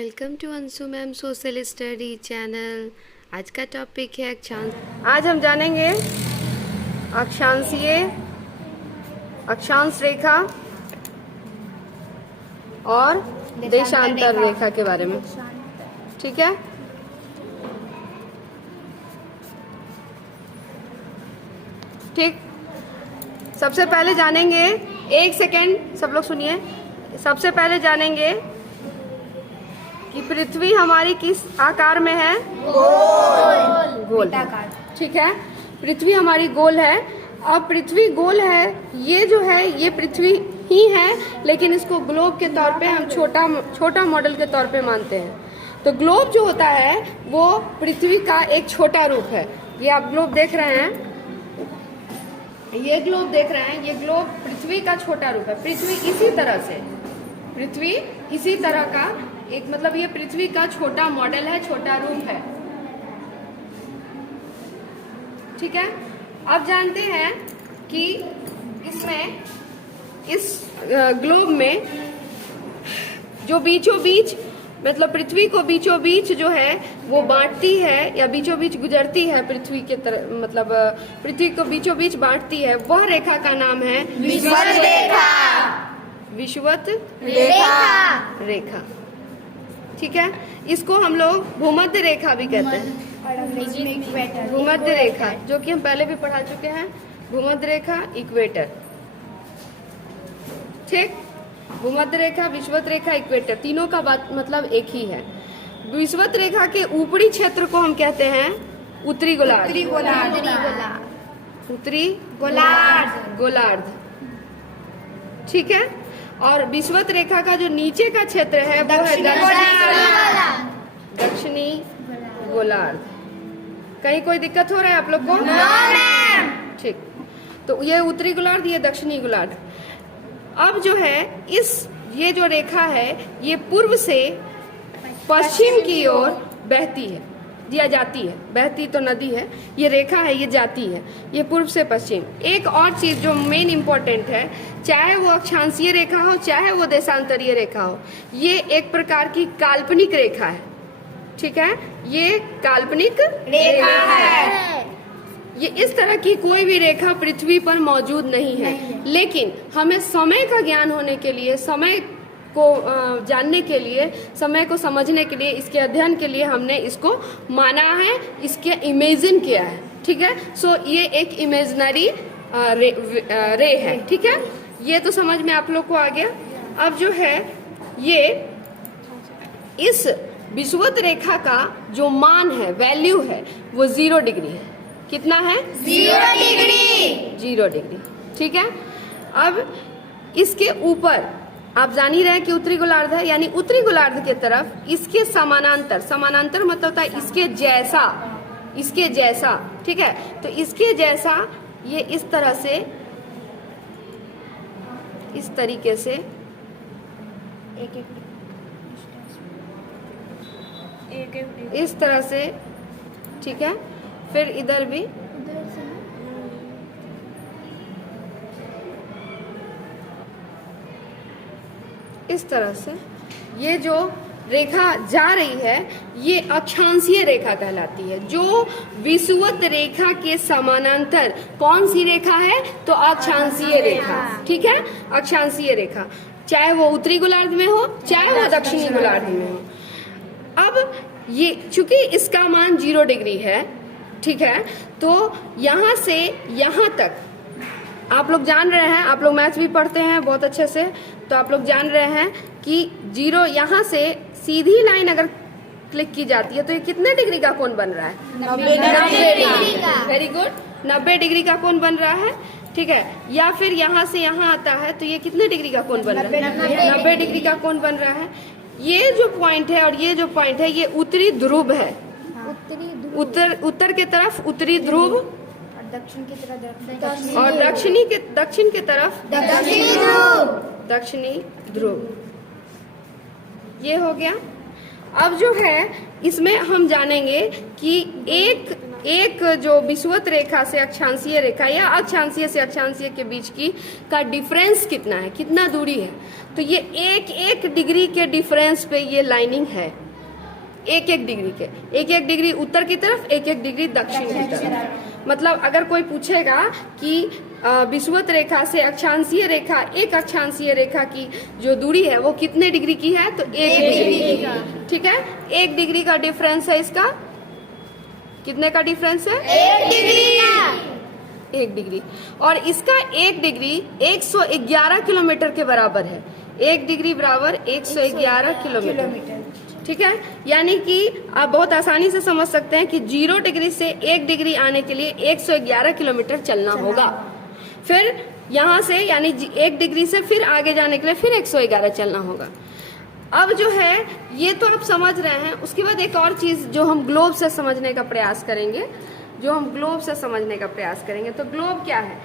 Welcome to Anshu ma'am social study channel. आज का topic है अक्षांश। आज हम जानेंगे अक्षांश रेखा और देशांतर रेखा के बारे में। ठीक है, ठीक। सबसे पहले जानेंगे, एक सेकेंड सब लोग सुनिए। सबसे पहले जानेंगे कि पृथ्वी हमारी किस आकार में है? गोल। ठीक है, पृथ्वी हमारी गोल है। अब पृथ्वी गोल है, ये जो है ये पृथ्वी ही है, लेकिन इसको ग्लोब के तौर पे हम छोटा मॉडल के तौर पे मानते हैं। तो ग्लोब जो होता है वो पृथ्वी का एक छोटा रूप है। ये आप ग्लोब देख रहे हैं, ये ग्लोब देख रहे हैं, ये ग्लोब पृथ्वी का छोटा रूप है। पृथ्वी इसी तरह का एक, मतलब ये पृथ्वी का छोटा मॉडल है, छोटा रूप है। ठीक है, अब जानते हैं कि इसमें, इस ग्लोब में जो बीचों बीच, मतलब पृथ्वी को बीचों बीच जो है वो बांटती है या बीचों बीच गुजरती है पृथ्वी के तरफ, मतलब पृथ्वी को बीचों बीच बांटती है, वह रेखा का नाम है विषुवत रेखा। ठीक है, इसको हम लोग भूमध्य रेखा भी कहते हैं। भूमध्य रेखा, जो कि हम पहले भी पढ़ा चुके हैं, भूमध्य रेखा, इक्वेटर। ठीक, भूमध्य रेखा, विषुवत रेखा, इक्वेटर, तीनों का बात मतलब एक ही है। विषुवत रेखा के ऊपरी क्षेत्र को हम कहते हैं उत्तरी गोलार्ध। ठीक है, और विषुवत रेखा का जो नीचे का क्षेत्र है वो है दक्षिणी गोलार्ध। कहीं कोई दिक्कत हो रहा है आप लोग को? ठीक, तो ये उत्तरी गोलार्ध, ये दक्षिणी गोलार्ध। अब जो है ये जो रेखा है ये पूर्व से पश्चिम की ओर बहती है या जाती है। बहती तो नदी है, ये रेखा है, ये जाती है, ये पूर्व से पश्चिम। एक और चीज जो मेन इंपॉर्टेंट है, चाहे वो अक्षांशीय रेखा हो चाहे वो देशांतरीय रेखा हो, ये एक प्रकार की काल्पनिक रेखा है। ठीक है, ये काल्पनिक रेखा है। ये इस तरह की कोई भी रेखा पृथ्वी पर मौजूद नहीं है, लेकिन हमें समय का ज्ञान होने के लिए, समय को जानने के लिए, समय को समझने के लिए, इसके अध्ययन के लिए हमने इसको माना है, इसके इमेजिन किया है। ठीक है, सो ये एक इमेजिनरी रे है। ठीक है, ये तो समझ में आप लोग को आ गया। अब जो है ये इस विषुवत रेखा का जो मान है, वैल्यू है, वो 0 डिग्री है। कितना है? 0 डिग्री। ठीक है, अब इसके ऊपर आप जान ही रहे हैं कि उत्तरी गोलार्ध है, यानी उत्तरी गोलार्ध के तरफ इसके समानांतर मतलब होता है इसके जैसा। ठीक है, तो इसके जैसा ये इस तरह से, इस तरीके से इस तरह से। ठीक है, फिर इधर भी इस तरह से ये जो रेखा जा रही है ये अक्षांशीय रेखा कहलाती है। जो विषुवत रेखा के समानांतर कौन सी रेखा है? तो अक्षांशीय रेखा। ठीक है, अक्षांशीय रेखा, चाहे वो उत्तरी गोलार्ध में हो चाहे वो दक्षिणी गोलार्ध में हो। अब ये चूंकि इसका मान 0 डिग्री है, ठीक है, तो यहाँ से यहाँ तक आप लोग जान रहे हैं, आप लोग मैथ्स भी पढ़ते हैं बहुत अच्छे से, तो आप लोग जान रहे हैं कि 0 यहाँ से सीधी लाइन अगर क्लिक की जाती है तो ये कितने डिग्री का कोण बन रहा है? 90 डिग्री का। वेरी गुड, 90 डिग्री का कोण बन रहा है। ठीक है, या फिर यहाँ से यहाँ आता है तो ये कितने डिग्री का कोण बन रहा है? 90 डिग्री का कोण बन रहा है। ये जो पॉइंट है और ये जो पॉइंट है ये उत्तरी ध्रुव है। उत्तर के तरफ उत्तरी ध्रुव, दक्षिण की तरफ और दक्षिण की तरफ दक्षिणी ध्रुव। ये हो गया। अब जो है इसमें हम जानेंगे कि एक जो विषुवत रेखा से अक्षांशीय रेखा या अक्षांशीय से अक्षांशीय के बीच की का डिफरेंस कितना है, कितना दूरी है। तो ये एक एक डिग्री के डिफरेंस पे ये लाइनिंग है, एक एक डिग्री के, एक एक डिग्री उत्तर की तरफ, एक एक डिग्री दक्षिण की तरफ। मतलब अगर कोई पूछेगा कि विषुवत रेखा से अक्षांशीय रेखा, एक अक्षांशीय रेखा की जो दूरी है वो कितने डिग्री की है, तो 1 डिग्री की। ठीक है, 1 डिग्री का डिफरेंस है इसका। कितने का डिफरेंस है? 1 डिग्री का। 1 डिग्री। और इसका 1 डिग्री 111 किलोमीटर के बराबर है। 1 डिग्री बराबर 111 किलोमीटर। ठीक है, यानी कि आप बहुत आसानी से समझ सकते हैं कि 0 डिग्री से 1 डिग्री आने के लिए 111 किलोमीटर चलना होगा। फिर यहाँ से यानी 1 डिग्री से फिर आगे जाने के लिए फिर 111 चलना होगा। अब जो है ये तो आप समझ रहे हैं। उसके बाद एक और चीज जो हम ग्लोब से समझने का प्रयास करेंगे, तो ग्लोब क्या है,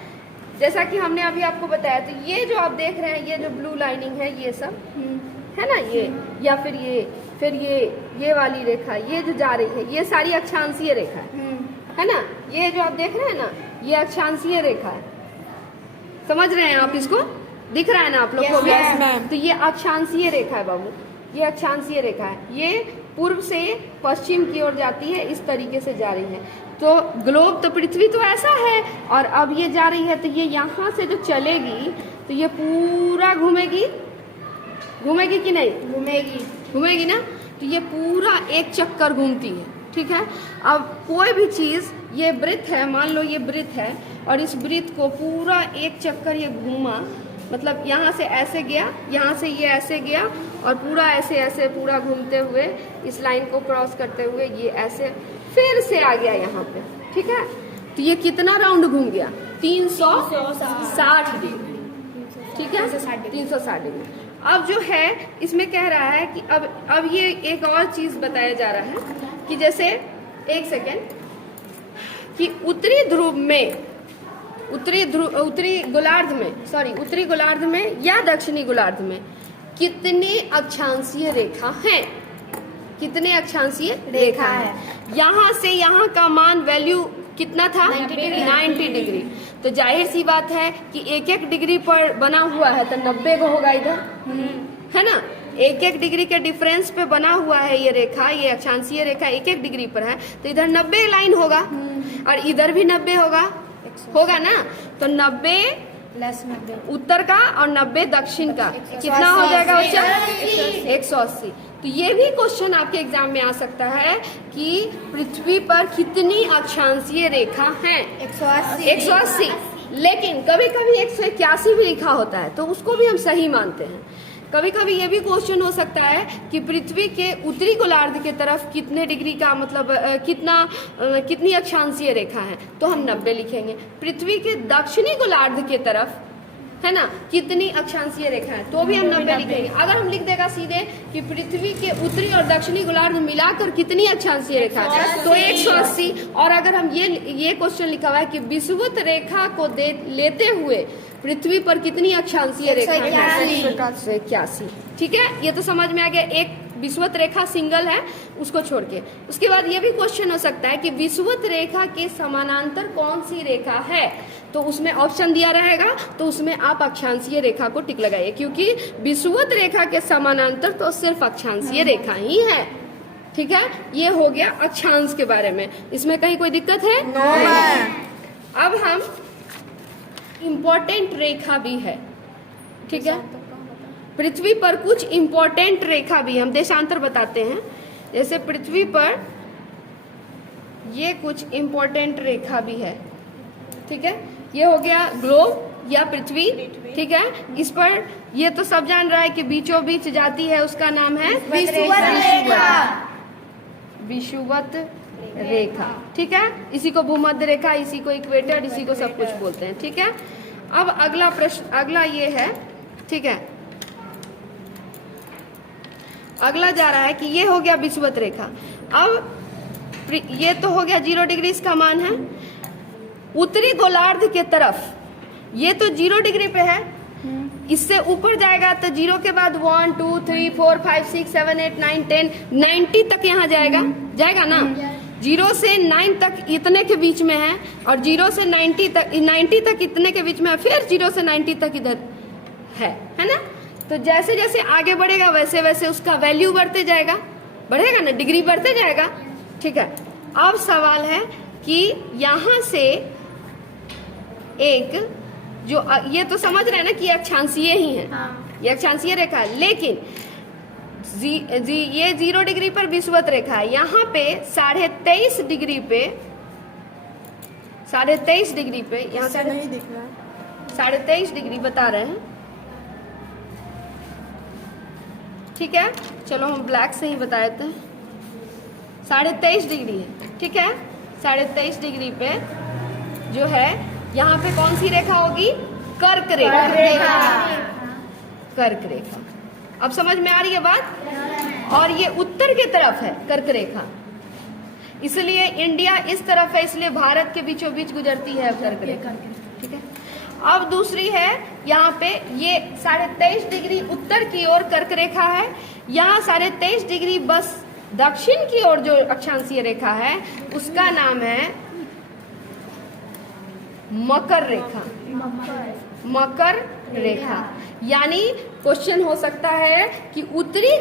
जैसा कि हमने अभी आपको बताया, तो ये जो आप देख रहे हैं, ये जो ब्लू लाइनिंग है, ये सब है ना, ये या फिर ये वाली रेखा, ये जो जा रही है, ये सारी अक्षांशीय रेखा है ना। ये जो आप देख रहे हैं ना, ये अक्षांशीय रेखा है। समझ रहे हैं आप इसको? दिख रहा है ना आप लोग को भी? तो ये अक्षांशीय रेखा है बाबू, ये अक्षांशीय रेखा है। ये पूर्व से पश्चिम की ओर जाती है, इस तरीके से जा रही है। तो ग्लोब तो पृथ्वी तो ऐसा है, और अब ये जा रही है, तो ये यहाँ से जो चलेगी तो ये पूरा घूमेगी कि नहीं? घूमेगी ना। तो ये पूरा एक चक्कर घूमती है। ठीक है, अब कोई भी चीज, ये वृत्त है, मान लो ये वृत्त है, और इस वृत्त को पूरा एक चक्कर ये घूमा, मतलब यहाँ से ऐसे गया, यहाँ से ये ऐसे गया, और पूरा ऐसे पूरा घूमते हुए इस लाइन को क्रॉस करते हुए ये ऐसे फिर से आ गया यहाँ पे। ठीक है, तो ये कितना राउंड घूम गया? 360 डिग्री। ठीक है, 360 डिग्री। अब जो है इसमें कह रहा है कि अब ये एक और चीज बताया जा रहा है कि जैसे एक सेकेंड, कि उत्तरी गोलार्ध में या दक्षिणी गोलार्ध में कितने अक्षांशीय रेखा हैं? कितने अक्षांशीय रेखा है? यहाँ से यहाँ का मान वैल्यू कितना था? 90 डिग्री। तो जाहिर सी बात है कि एक एक डिग्री पर बना हुआ है, तो 90 को होगा इधर, है ना। एक एक डिग्री के डिफरेंस पे बना हुआ है ये रेखा, ये अक्षांशीय रेखा एक एक डिग्री पर है, तो इधर 90 लाइन होगा, और इधर भी 90 होगा ना। तो 90 उत्तर का और 90 दक्षिण का, कितना हो जाएगा बच्चा? 180। तो ये भी क्वेश्चन आपके एग्जाम में आ सकता है कि पृथ्वी पर कितनी अक्षांशीय रेखा हैं? 180। लेकिन कभी कभी 181 भी लिखा होता है, तो उसको भी हम सही मानते हैं। कभी कभी ये भी क्वेश्चन हो सकता है कि पृथ्वी के उत्तरी गोलार्ध के तरफ कितने डिग्री का मतलब कितनी अक्षांशीय रेखा है, तो हम 90 लिखेंगे। पृथ्वी के दक्षिणी गोलार्ध के तरफ, है ना, कितनी अक्षांशीय रेखा है, तो भी हम 90 लिखेंगे। अगर हम लिख देगा सीधे कि पृथ्वी के उत्तरी और दक्षिणी गोलार्ध मिलाकर कितनी अक्षांशीय रेखा है, तो 180। और अगर हम ये क्वेश्चन लिखा हुआ है कि विषुवत रेखा को लेते हुए पृथ्वी पर कितनी अक्षांशीय रेखा है, 181। ठीक है, ये तो समझ में आ गया। एक विषुवत रेखा सिंगल है, उसको छोड़ के। उसके बाद ये भी क्वेश्चन हो सकता है कि विषुवत रेखा के समानांतर कौन सी रेखा है, तो उसमें ऑप्शन दिया रहेगा, तो उसमें आप अक्षांशीय रेखा को टिक लगाइए, क्योंकि विषुवत रेखा के समानांतर तो सिर्फ अक्षांशीय रेखा ही है। ठीक है, ये हो गया अक्षांश के बारे में। इसमें कहीं कोई दिक्कत है? अब हम इम्पोर्टेंट रेखा भी है। ठीक है, पृथ्वी पर कुछ इम्पोर्टेंट रेखा भी, हम देशांतर बताते हैं। जैसे पृथ्वी पर ये कुछ इम्पोर्टेंट रेखा भी है। ठीक है, ये हो गया ग्लोब या पृथ्वी। ठीक है, इस पर ये तो सब जान रहा है कि बीचों बीच जाती है, उसका नाम है विषुवत रेखा। ठीक है, इसी को भूमध्य रेखा, इसी को इक्वेटर, इसी को सब कुछ बोलते हैं। ठीक है, अब अगला प्रश्न, अगला ये है। ठीक है, अगला जा रहा है कि ये हो गया विषुवत रेखा। अब ये तो हो गया 0 डिग्री इसका मान है। उत्तरी गोलार्ध के तरफ ये तो 0 डिग्री पे है, इससे ऊपर जाएगा तो 0 के बाद 1 2 3 4 5 6 7 8 9 10 90 तक यहाँ जाएगा ना। 0 से 9 तक इतने के बीच में है, और 0 से 90 तक इतने के बीच में है, फिर 0 से 90 तक इधर है ना। तो जैसे जैसे आगे बढ़ेगा वैसे वैसे उसका वैल्यू बढ़ते जाएगा, बढ़ेगा ना, डिग्री बढ़ते जाएगा। ठीक है, अब सवाल है कि यहां से एक जो ये तो समझ रहे हैं ना कि अक्षांशीय ही है, ये अक्षांशीय रेखा है, लेकिन ये 0 डिग्री पर विषुवत रेखा है। यहाँ पे 23.5 डिग्री पे, 23.5 डिग्री पे, यहाँ से नहीं दिख रहा है। 23.5 डिग्री बता रहे हैं। ठीक है, चलो हम ब्लैक से ही बता देते हैं। 23.5 डिग्री है। ठीक है, 23.5 डिग्री पे जो है यहाँ पे कौन सी रेखा होगी? कर्क रेखा। कर्क रेखा। अब समझ में आ रही है बात? और ये उत्तर की तरफ है कर्क रेखा, इसलिए इंडिया इस तरफ है, इसलिए भारत के बीचों बीच गुजरती है कर्क रेखा। ठीक है, अब दूसरी है यहाँ पे ये 23.5 डिग्री उत्तर की ओर कर्क रेखा है, यहाँ 23.5 डिग्री बस दक्षिण की ओर जो अक्षांशीय रेखा है उसका नाम है मकर रेखा। मकर रेखा। यानी क्वेश्चन हो सकता है कि उत्तरी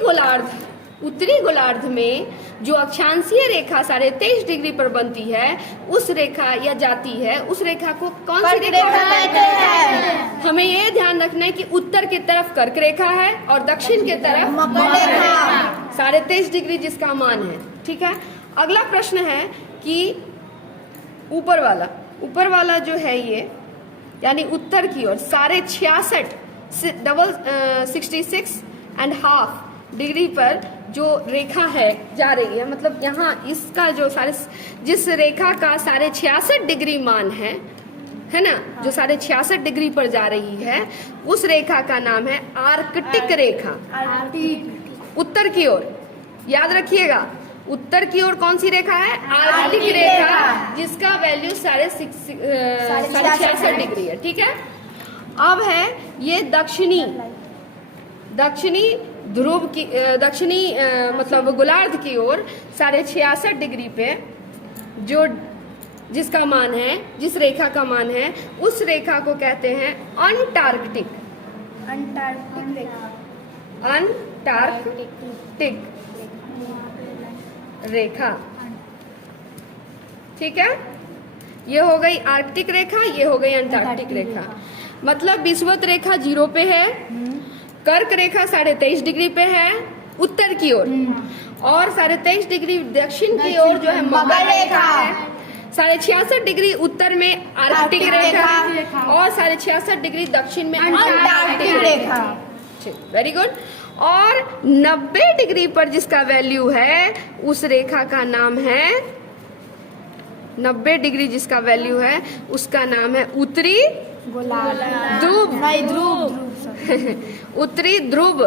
गोलार्ध में जो अक्षांशीय रेखा 23.5 डिग्री पर बनती है उस रेखा या जाती है, उस रेखा को कौन सी रेखा कहते हैं? हमें ये ध्यान रखना है कि उत्तर की तरफ कर्क रेखा है और दक्षिण की तरफ मकर रेखा, 23.5 डिग्री जिसका मान है। ठीक है, अगला प्रश्न है कि ऊपर वाला जो है ये यानी उत्तर की ओर 66.5 डिग्री पर जो रेखा है जा रही है, मतलब यहाँ इसका जो जिस रेखा का 66.5 डिग्री मान है ना, जो 66.5 डिग्री पर जा रही है उस रेखा का नाम है आर्कटिक रेखा। उत्तर की ओर याद रखिएगा, उत्तर की ओर कौन सी रेखा है? आर्कटिक रेखा, जिसका वैल्यू 66.5 डिग्री है। ठीक है, अब है ये दक्षिणी ध्रुव की मतलब गोलार्ध की ओर 66.5 डिग्री पे जो जिसका मान है, जिस रेखा का मान है उस रेखा को कहते हैं अंटार्कटिक रेखा। ठीक है, ये हो गई आर्कटिक रेखा, ये हो गई अंटार्कटिक रेखा। मतलब विषुवत रेखा 0 पे है, कर्क रेखा 23.5 डिग्री पे है उत्तर की ओर, और 23.5 डिग्री दक्षिण की ओर जो है मकर रेखा है। 66.5 डिग्री उत्तर में आर्कटिक रेखा और 66.5 डिग्री दक्षिण में अंटार्कटिक रेखा। Very good. और 90 डिग्री पर जिसका वैल्यू है उस रेखा का नाम है 90 डिग्री जिसका वैल्यू है उसका नाम है उत्तरी ध्रुव। उत्तरी ध्रुव।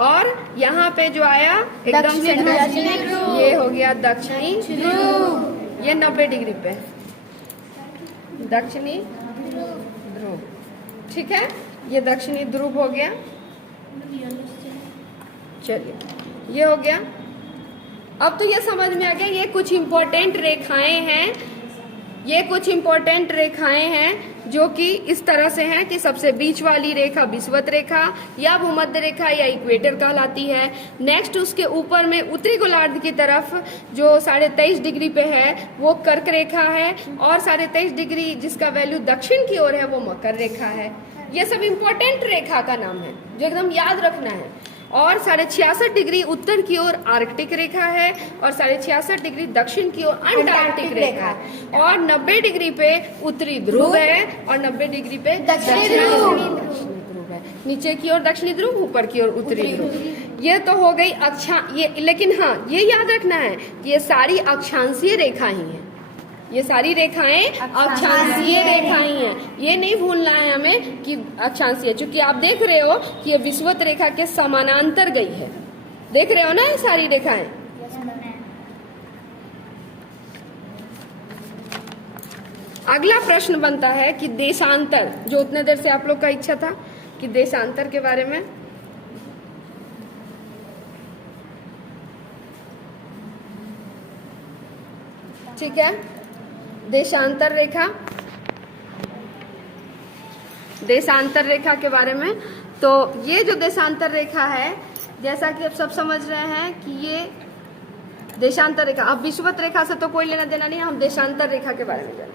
और यहाँ पे जो आया एकदम से ये हो गया दक्षिणी ध्रुव, ये 90 डिग्री पे दक्षिणी ध्रुव। ठीक है, ये दक्षिणी ध्रुव हो गया। चलिए, ये हो गया। अब तो ये समझ में आ गया ये कुछ इम्पोर्टेंट रेखाएं हैं, ये कुछ इम्पोर्टेंट रेखाएं हैं जो कि इस तरह से हैं कि सबसे बीच वाली रेखा विषुवत रेखा या भूमध्य रेखा या इक्वेटर कहलाती है। नेक्स्ट उसके ऊपर में उत्तरी गोलार्ध की तरफ जो 23.5 डिग्री पे है वो कर्क रेखा है, और 23.5 डिग्री जिसका वैल्यू दक्षिण की ओर है वो मकर रेखा है। ये सब इम्पोर्टेंट रेखा का नाम है जो एकदम याद रखना है। और 66.5 डिग्री उत्तर की ओर आर्कटिक रेखा है और 66.5 डिग्री दक्षिण की ओर अंटार्कटिक रेखा है, और 90 डिग्री पे उत्तरी ध्रुव है और 90 डिग्री पे दक्षिणी ध्रुव है। नीचे की ओर दक्षिणी ध्रुव, ऊपर की ओर उत्तरी ध्रुव। ये तो हो गई ये, लेकिन हाँ ये याद रखना है कि ये सारी अक्षांशीय रेखा ही है, ये सारी रेखाएं अक्षांशीय रेखाएं हैं। ये नहीं भूलना है हमें कि अक्षांशीय, क्योंकि आप देख रहे हो कि ये विषुवत रेखा के समानांतर गई है, देख रहे हो ना ये सारी रेखाएं। अगला प्रश्न बनता है कि देशांतर, जो उतने देर से आप लोग का इच्छा था कि देशांतर के बारे में। ठीक है, देशांतर रेखा, देशांतर रेखा के बारे में तो ये जो देशांतर रेखा है, जैसा कि आप सब समझ रहे हैं कि ये देशांतर रेखा, अब विषुवत रेखा से तो कोई लेना देना नहीं, हम देशांतर रेखा के बारे में जानें।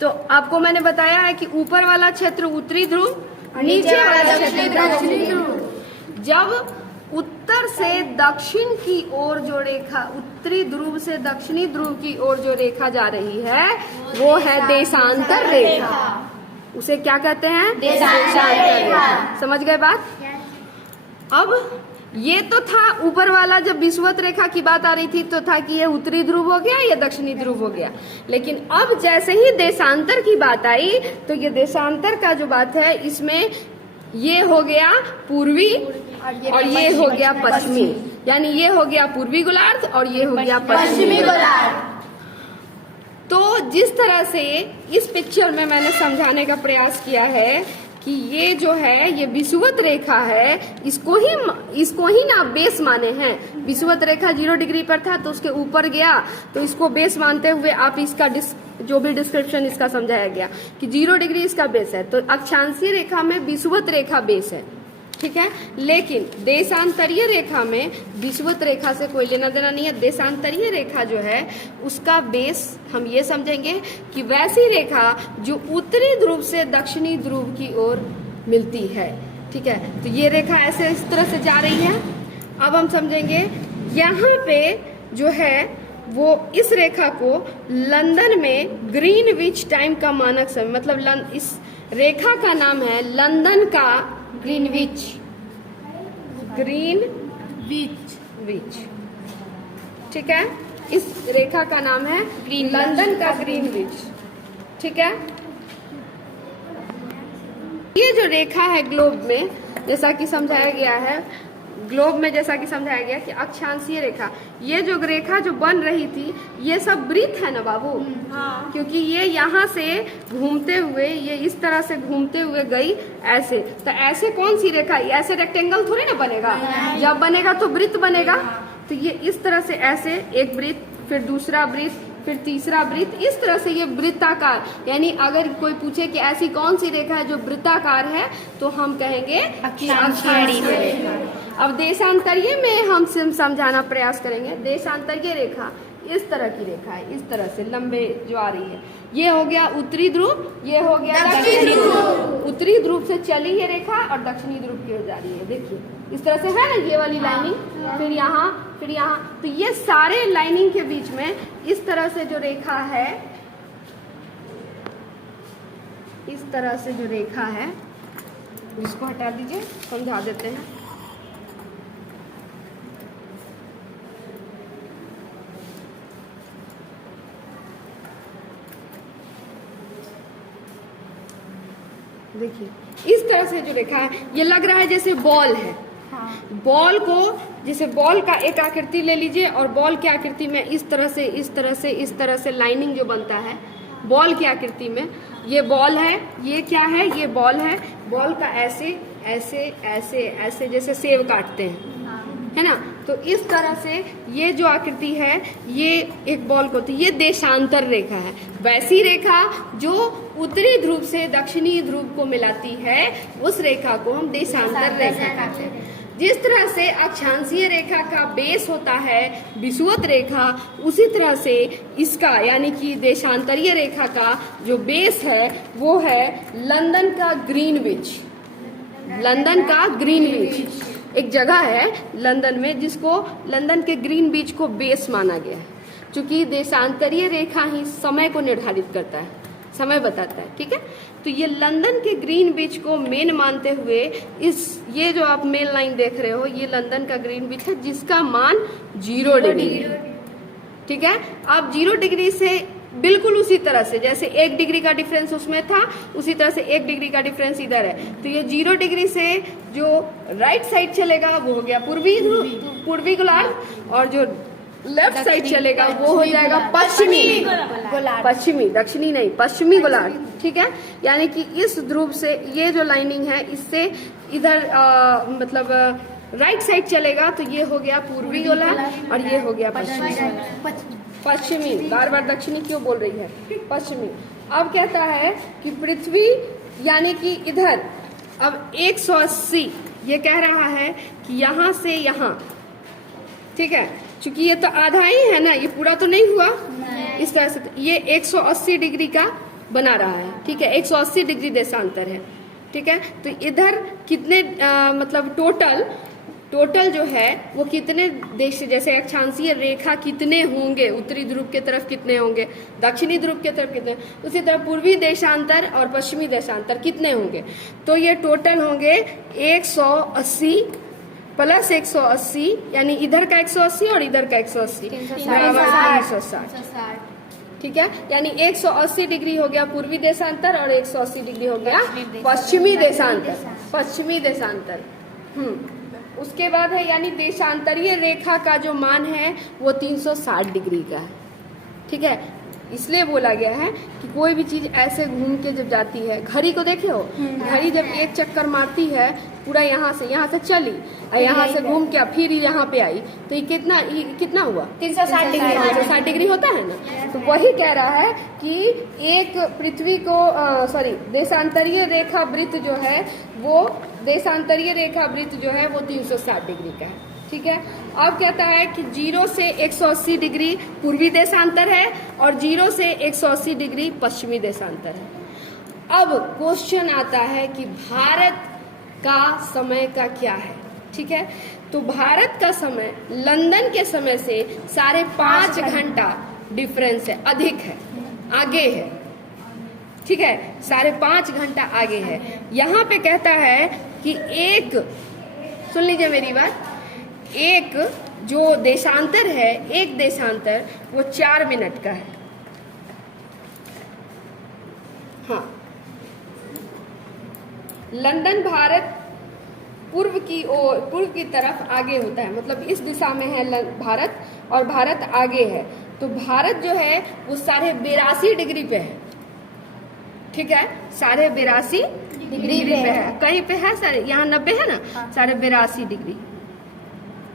तो आपको मैंने बताया है कि ऊपर वाला क्षेत्र उत्तरी ध्रुव, नीचे वाला क्षेत्र दक्षिणी ध्रुव। जब उत्तर से दक्षिण की ओर जो रेखा, उत्तरी ध्रुव से दक्षिणी ध्रुव की ओर जो रेखा जा रही है वो है देशांतर रेखा। उसे क्या कहते हैं? देशांतर रेखा। समझ गए बात? अब ये तो था ऊपर वाला, जब विषुवत रेखा की बात आ रही थी तो था कि ये उत्तरी ध्रुव हो गया, ये दक्षिणी ध्रुव हो गया। लेकिन अब जैसे ही देशांतर की बात आई तो ये देशांतर का जो बात है, इसमें ये हो गया पूर्वी और ये हो गया पश्चिमी, यानी ये हो गया पूर्वी गोलार्ध और ये हो गया पश्चिमी गोलार्ध। तो जिस तरह से इस पिक्चर में मैंने समझाने का प्रयास किया है कि ये जो है ये विषुवत रेखा है, इसको ही ना बेस माने हैं। विषुवत रेखा 0 डिग्री पर था तो उसके ऊपर गया, तो इसको बेस मानते हुए आप इसका जो भी डिस्क्रिप्शन इसका समझाया गया कि 0 डिग्री इसका बेस है। तो अक्षांशीय रेखा में विषुवत रेखा बेस है, ठीक है। लेकिन देशांतरीय रेखा में विषुवत रेखा से कोई लेना देना नहीं है। देशांतरीय रेखा जो है उसका बेस हम ये समझेंगे कि वैसी रेखा जो उत्तरी ध्रुव से दक्षिणी ध्रुव की ओर मिलती है, ठीक है। तो ये रेखा ऐसे इस तरह से जा रही है। अब हम समझेंगे यहाँ पे जो है वो इस रेखा को लंदन में ग्रीनविच टाइम का मानक समय, मतलब इस रेखा का नाम है लंदन का ग्रीनविच, ठीक है। इस रेखा का नाम है लंदन का ग्रीनविच, ठीक है। ये जो रेखा है ग्लोब में, जैसा कि समझाया गया है, ग्लोब में जैसा कि समझाया गया कि अक्षांशीय रेखा, ये जो रेखा जो बन रही थी ये सब वृत्त है ना बाबू। हाँ। क्योंकि ये यहाँ से घूमते हुए, ये इस तरह से घूमते हुए गई ऐसे, तो ऐसे कौन सी रेखा, ऐसे रेक्टेंगल थोड़ी ना बनेगा, जब बनेगा तो वृत्त बनेगा। तो ये इस तरह से ऐसे एक वृत्त, फिर दूसरा वृत्त, फिर तीसरा वृत्त, इस तरह से ये वृत्ताकार, यानी अगर कोई पूछे कि ऐसी कौन सी रेखा है जो वृत्ताकार है तो हम कहेंगे अक्षांशीय रेखा। अब देशांतरीय में हम समझाना प्रयास करेंगे। देशांतरीय रेखा इस तरह की रेखा है, इस तरह से लंबे जो आ रही है। ये हो गया उत्तरी ध्रुव, ये हो गया दक्षिणी ध्रुव। उत्तरी ध्रुव से चली ये रेखा और दक्षिणी ध्रुव की ओर जा रही है। देखिए इस तरह से है ना ये वाली लाइनिंग, फिर यहाँ, तो ये सारे लाइनिंग के बीच में इस तरह से जो रेखा है, इस तरह से जो रेखा है, इसको हटा दीजिए, समझा देते हैं। देखिए इस तरह से जो रेखा है, ये लग रहा है जैसे बॉल है। हाँ। बॉल को, जैसे बॉल का एक आकृति ले लीजिए और बॉल की आकृति में इस तरह से लाइनिंग जो बनता है बॉल की आकृति में, ये बॉल है, ये क्या है, ये बॉल है। बॉल का ऐसे ऐसे ऐसे ऐसे जैसे सेव काटते हैं, है ना। तो इस तरह से ये जो आकृति है, ये एक बॉल को, तो ये देशांतर रेखा है। वैसी रेखा जो उत्तरी ध्रुव से दक्षिणी ध्रुव को मिलाती है, उस रेखा को हम देशांतर रेखा कहते हैं। जिस तरह से अक्षांशीय रेखा का बेस होता है विषुवत रेखा, उसी तरह से इसका यानी कि देशांतरीय रेखा का जो बेस है वो है लंदन का ग्रीनविच। लंदन का ग्रीनविच एक जगह है लंदन में जिसको लंदन के ग्रीनविच को बेस माना गया है, क्योंकि देशांतरीय रेखा ही समय को निर्धारित करता है, समय बताता है, ठीक है। तो ये लंदन के ग्रीनविच को मेन मानते हुए ये जो आप मेन लाइन देख रहे हो, ये लंदन का ग्रीनविच है जिसका मान 0 डिग्री है, ठीक है। अब 0 डिग्री से बिल्कुल उसी तरह से जैसे 1 डिग्री का डिफरेंस उसमें था, उसी तरह से 1 डिग्री का डिफरेंस इधर है। तो ये 0 डिग्री से जो राइट साइड चलेगा वो हो गया पूर्वी गोलार्ध, और जो लेफ्ट साइड चलेगा वो हो जाएगा पश्चिमी, दक्षिणी नहीं, पश्चिमी गोलार्ध, ठीक है। यानी कि इस ध्रुव से ये जो लाइनिंग है इससे इधर मतलब राइट साइड चलेगा तो ये हो गया पूर्वी गोलार्ध और ये हो गया पश्चिमी। बार बार दक्षिणी क्यों बोल रही है, पश्चिमी। अब कहता है कि पृथ्वी यानी कि इधर अब 180 ये कह रहा है कि यहाँ से यहाँ, ठीक है, क्योंकि ये तो आधा ही है ना, ये पूरा तो नहीं हुआ, इस तरह से ये 180 डिग्री का बना रहा है, ठीक है, 180 डिग्री देशांतर है, ठीक है। तो इधर कितने मतलब टोटल जो है वो कितने देश, जैसे अक्षांशीय रेखा कितने होंगे, उत्तरी ध्रुव के तरफ कितने होंगे, दक्षिणी ध्रुव के तरफ कितने, उसी तरह पूर्वी देशांतर और पश्चिमी देशांतर कितने होंगे। तो ये टोटल होंगे 180 प्लस 180, यानी इधर का 180 और इधर का 180 बराबर 360, ठीक है। यानी 180 डिग्री हो गया पूर्वी देशांतर और 180 डिग्री हो गया पश्चिमी देशांतर। उसके बाद है यानी देशांतरीय रेखा का जो मान है वो 360 डिग्री का है, ठीक है। इसलिए बोला गया है कि कोई भी चीज ऐसे घूम के जब जाती है, घड़ी को देखे हो, घड़ी जब एक चक्कर मारती है पूरा यहाँ से चली और यहाँ से घूम के फिर यहाँ पे आई, तो ये कितना हुआ 360 डिग्री होता है ना। तो वही कह रहा है कि एक पृथ्वी को देशांतरीय रेखा वृत्त जो है वो 360 डिग्री का है, ठीक है। अब कहता है कि 0 से 180 डिग्री पूर्वी देशांतर है और 0 से 180 डिग्री पश्चिमी देशांतर है। अब क्वेश्चन आता है कि भारत का समय का क्या है, ठीक है। तो भारत का समय लंदन के समय से 5.5 घंटा डिफरेंस है, अधिक है, आगे है, ठीक है, 5.5 घंटा आगे है। यहाँ पे कहता है कि सुन लीजिए मेरी बात, एक जो देशांतर है, एक देशांतर वो 4 मिनट का है। हाँ, लंदन भारत पूर्व की तरफ आगे होता है, मतलब इस दिशा में है भारत और भारत आगे है। तो भारत जो है वो 82.5 डिग्री पे है, ठीक है, 82.5 डिग्री पे है। कहीं पे है यहाँ 90 है ना, 82.5 डिग्री,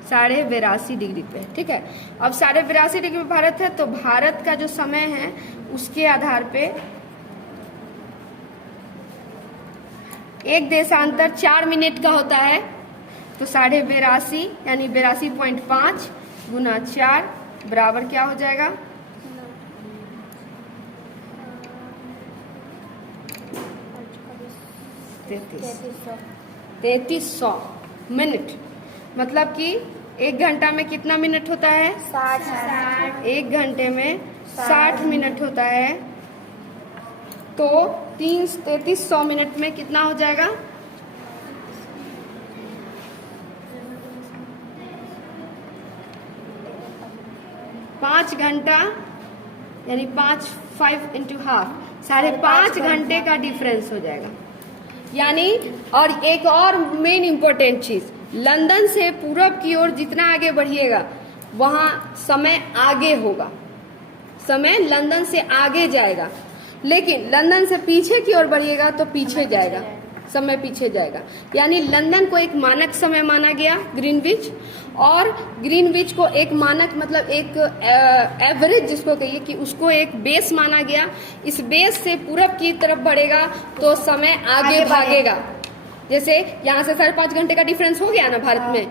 82.5 डिग्री पे, ठीक है। अब 82.5 डिग्री पे भारत है, तो भारत का जो समय है उसके आधार पे एक देशांतर 4 मिनट का होता है, तो 82.5 यानी 82.5 गुना 4 बराबर क्या हो जाएगा 3300 मिनट। मतलब कि 1 घंटा में कितना मिनट होता है 60। 1 घंटे में 60 मिनट होता है, तो 3300 मिनट में कितना हो जाएगा 5 घंटा, यानी 5 इंटू हाफ 5.5 घंटे का डिफरेंस हो जाएगा। यानी और एक और मेन इम्पोर्टेंट चीज, लंदन से पूरब की ओर जितना आगे बढ़िएगा वहां समय आगे होगा, समय लंदन से आगे जाएगा, लेकिन लंदन से पीछे की ओर बढ़िएगा तो पीछे जाएगा, समय पीछे जाएगा। यानी लंदन को एक मानक समय माना गया ग्रीनविच, और ग्रीनविच को एक मानक मतलब एक एवरेज जिसको कहिए कि उसको एक बेस माना गया। इस बेस से पूरब की तरफ बढ़ेगा तो समय आगे भागेगा। जैसे यहाँ से 5.5 घंटे का डिफरेंस हो गया ना, भारत में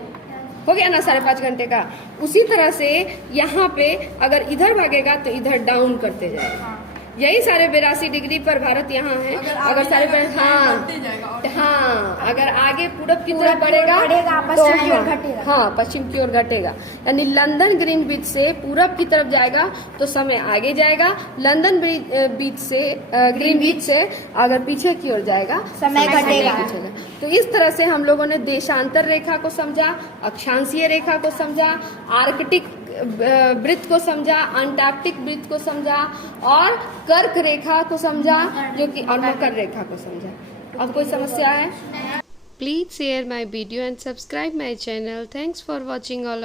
हो गया ना 5.5 घंटे का, उसी तरह से यहाँ पे अगर इधर भागेगा तो इधर डाउन करते जाएगा। यही 82.5 डिग्री पर भारत यहाँ है। अगर अगर आगे पूरब की तरफ बढ़ेगा तो पश्चिम की ओर घटेगा। यानी लंदन ग्रीनविच से पूरब की तरफ जाएगा तो समय आगे जाएगा, लंदन ग्रीनविच से अगर पीछे की ओर जाएगा समय घटेगा। तो इस तरह से हम लोगों ने देशांतर रेखा को समझा, अक्षांशीय रेखा को समझा, आर्कटिक वृत्त को समझा, अंटार्कटिक वृत्त को समझा, और कर्क रेखा को समझा, जो कि और मकर रेखा को समझा। अब कोई समस्या है? Please share my video and subscribe my channel. Thanks for watching all.